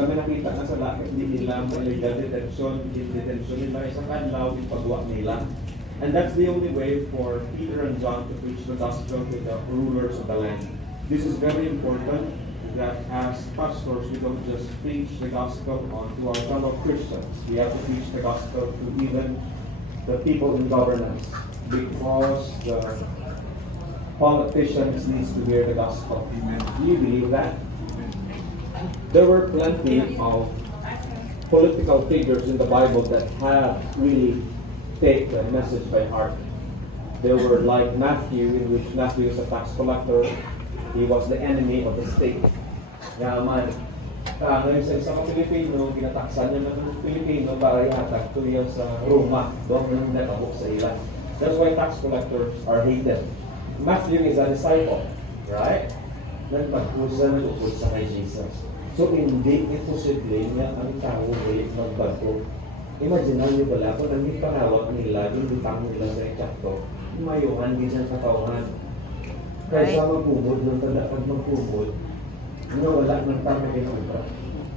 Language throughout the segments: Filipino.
Sa mga nakita na sa lakit, hindi nila mo illegal detention, nila isang kanlaw, ipagawa nila. And that's the only way for Peter and John to preach the gospel to the rulers of the land. This is very important that as pastors, we don't just preach the gospel to our fellow Christians. We have to preach the gospel to even the people in governance, because the politicians needs to hear the gospel. Amen. Do you believe that? There were plenty of political figures in the Bible that have really taken the message by heart. There were like Matthew, in which Matthew is a tax collector. He was the enemy of the state. Yaman. Ngayon sa isang Pilipino, ginataksan niya ng Pilipino para ihatag to yan sa Roma. Doon yung nakabuk sa ilan. That's why tax collectors are hated. Matthew is a disciple, right? Nagpagpusa ng ukod sa kay Jesus. So, hindi imposible nga ang tao ay magbago. Imagine niyo pala, kung ang ipanawag nila, yung lutang nila sa eksakto, mayuhan din ang katawan. Kaysa magpumod ng tanda, pag magpumod, wala ng tama kinubra.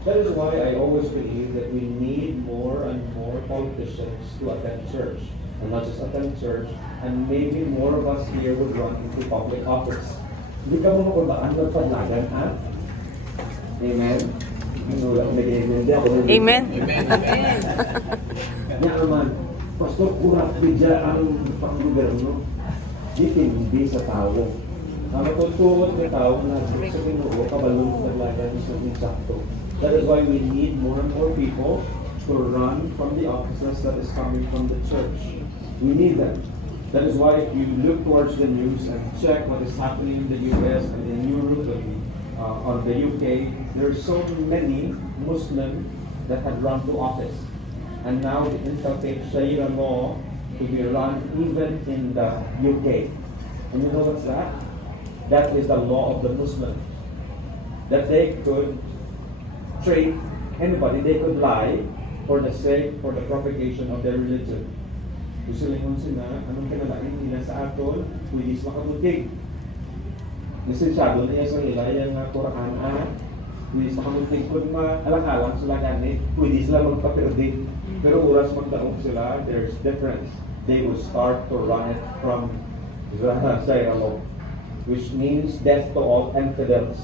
That is why I always believe that we need more and more politicians to attend church. And not just attend church, and maybe more of us here would run into public office. Hindi ka mo makundaan ng panlagan, ha? Amen? Amen. Nga naman, Pastor, kurat bidya ang pang-gobyerno. Hindi sa tao. Ang matutulot ng tao na sa Ginoo, kabalong talaga sa insakto. That is why we need more and more people to run from the offices that is coming from the church. We need them. That is why if you look towards the news and check what is happening in the US and in Europe and or the UK, there are so many Muslims that have run to office. And now the inculcate Sharia law to be run even in the UK. And you know what's that? That is the law of the Muslims. That they could treat anybody, they could lie for the sake, for the propagation of their religion. Gusto lingon sila, anong kinalain nila sa aton, pwede sila makamutig. Lisensyado niya sa nila yung Quran, pwede sila makamutig. Kung alang-alang sila ganit, pwede sila magpapirdik. Pero oras magdaong sila, there's difference. They will start to run it from Sharia law, which means death to all infidels.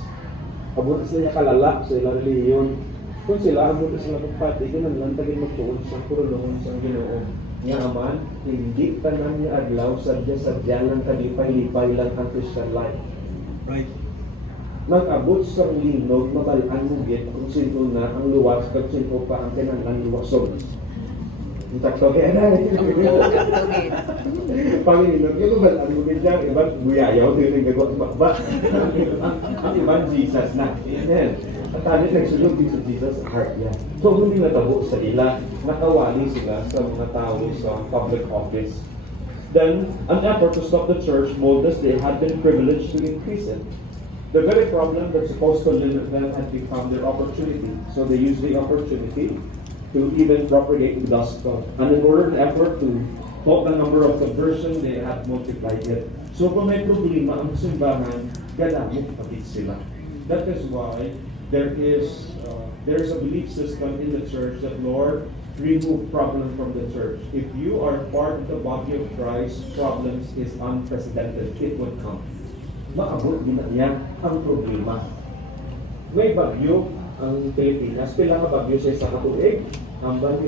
Abot sila niya kalala sa ilang reliyon. Kung sila, abot sila magpati, ganun tagin magtuon sa kurulungan sa Ginoo. Nga naman, hindi pa naman niya aglaw, sadya lang kalipay-lipay lang ang Christian life. Right. Mag-abot sa linog, mabalaan mo git kung sino na ang luwas, kung sino pa ang kinangan luwasog. Yung takto kaya na. Panginoon, yung mabalaan mo git dyan, iba buyayaw, din yung gagawat bakba. Ang iba, Jesus na. Amen. At tayo nagsulog din sa Jesus' heart niya. So, hindi natabo sa ila, nakawali sila sa mga tao sa public office. Then, an effort to stop the church, boldness, they had been privileged to increase it. The very problem that's supposed to limit them had become their opportunity. So they used the opportunity to even propagate the gospel. And in order to effort to halt the number of conversion, they had multiplied it. So kung may problema ang simbahan, ganamit pagit sila. That is why there is a belief system in the church that Lord, remove problem from the church. If you are part of the body of Christ, problems is unprecedented. It would come. Maabot din niya ang problema. May bagyo ang Pilipinas. Pila nga bagyo sa isa ka tuig. Ang bagyo